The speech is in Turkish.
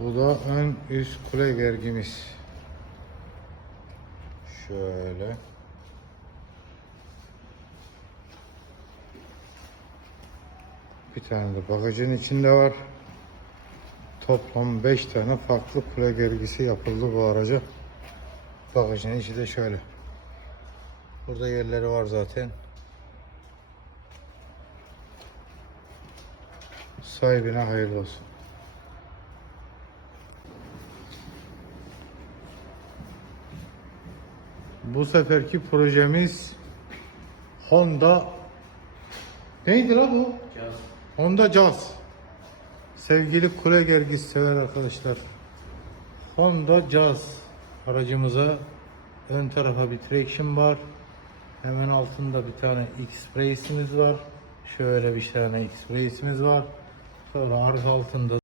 Bu da ön üst kule gergimiz. Şöyle. Bir tane de bagajın içinde var. Toplam 5 tane farklı kule gergisi yapıldı bu araca. Bagajın içi de şöyle. Burada yerleri var zaten. Sahibine hayırlı olsun. Bu seferki projemiz Honda neydi la bu? Caz. Honda Jazz. Sevgili kule gergisi sever arkadaşlar. Honda Jazz aracımıza ön tarafa bir traction var. Hemen altında bir tane X-Brace'imiz var. Şöyle bir tane X-Brace'imiz var. Sonra arka altında